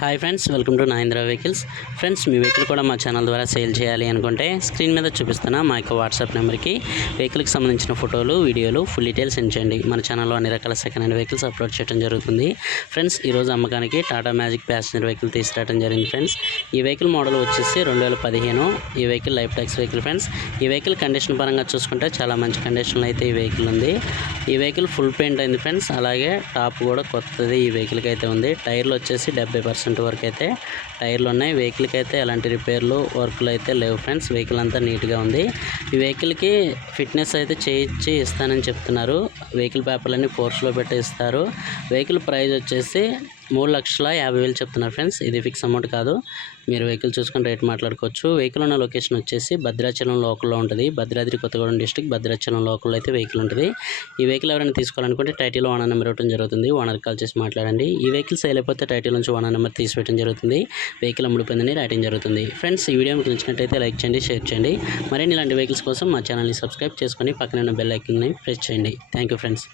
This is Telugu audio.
Hi friends welcome to Nayindra vehicles friends me vehicle కూడా మా ఛానల్ ద్వారా సేల్ చేయాలి అనుకుంటే స్క్రీన్ మీద చూపిస్తున్న మా యొక్క వాట్సాప్ నెంబర్కి వెహికల్కి సంబంధించిన ఫోటోలు వీడియోలు ఫుల్ డీటెయిల్స్ సెండ్ చేయండి. మన ఛానల్లో అన్ని రకాల సెకండ్ హ్యాండ్ వెహికల్స్ అప్లోడ్ చేయడం జరుగుతుంది. ఫ్రెండ్స్ ఈరోజు అమ్మకానికి టాటా మ్యాజిక్ ప్యాసింజర్ వెహికల్ తీసుకురావడం జరిగింది ఫ్రెండ్స్ ఈ వెహికల్ మోడల్ వచ్చేసి రెండు వేల పదిహేను. ఈ vehicle life tax vehicle friends ఈ వెహికల్ కండిషన్ పరంగా చూసుకుంటే చాలా మంచి కండిషన్లో అయితే ఈ వెహికల్ ఉంది. ఈ వెహికల్ ఫుల్ పెయింట్ అయింది ఫ్రెండ్స్ అలాగే టాప్ కూడా కొత్తది ఈ వెహికల్కి అయితే ఉంది. టైర్లు వచ్చేసి డెబ్బై పర్సెంట్ వరకు అయితే టైర్లు ఉన్నాయి. వెహికల్కి అయితే ఎలాంటి రిపేర్లు వర్క్లు అయితే లేవు ఫ్రెండ్స్. వెహికల్ అంతా నీట్గా ఉంది. ఈ వెహికల్కి ఫిట్నెస్ అయితే చేయించి ఇస్తానని చెప్తున్నారు. వెహికల్ పేపర్లన్నీ ఫోర్స్లో పెట్టి ఇస్తారు వెహికల్ ప్రైస్ వచ్చేసి మూడు లక్షల యాభై వేలు చెప్తున్నారు ఫ్రెండ్స్. ఇది ఫిక్స్ అమౌంట్ కాదు. మీరు వెహికల్ చూసుకొని రేట్ మాట్లాడుకోవచ్చు. వెహికల్ ఉన్న లొకేషన్ వచ్చేసి భద్రాచలం లోకల్లో ఉంటుంది. భద్రాద్రి కొత్తగూడెం డిస్టిక్ భద్రాచలం లోకల్లో అయితే వెహికల్ ఉంటుంది. ఈ వెహికల్ ఎవరైనా తీసుకోవాలనుకుంటే టైటిల్ ఓనర్ నెంబర్ ఇవ్వడం జరుగుతుంది. ఓనర్ కాల్ చేసి మాట్లాడండి. ఈ వెహికల్ సేల్ అయిపోతే టైటిల్ నుంచి ఓనర్ నెంబర్ తీసిపెట్టడం జరుగుతుంది. వెహికల్ అమ్ముడిపోయిందని రాయటం జరుగుతుంది. ఫ్రెండ్స్ ఈ వీడియో మీకు నచ్చినట్టయితే లైక్ చేయండి షేర్ చేయండి. మరిన్ని ఇలాంటి వెహికల్స్ కోసం మా ఛానల్ని సబ్స్క్రైబ్ చేసుకొని పక్కన ఉన్న బెల్ ఐకన్ని ప్రెస్ చేయండి. Thank you friends.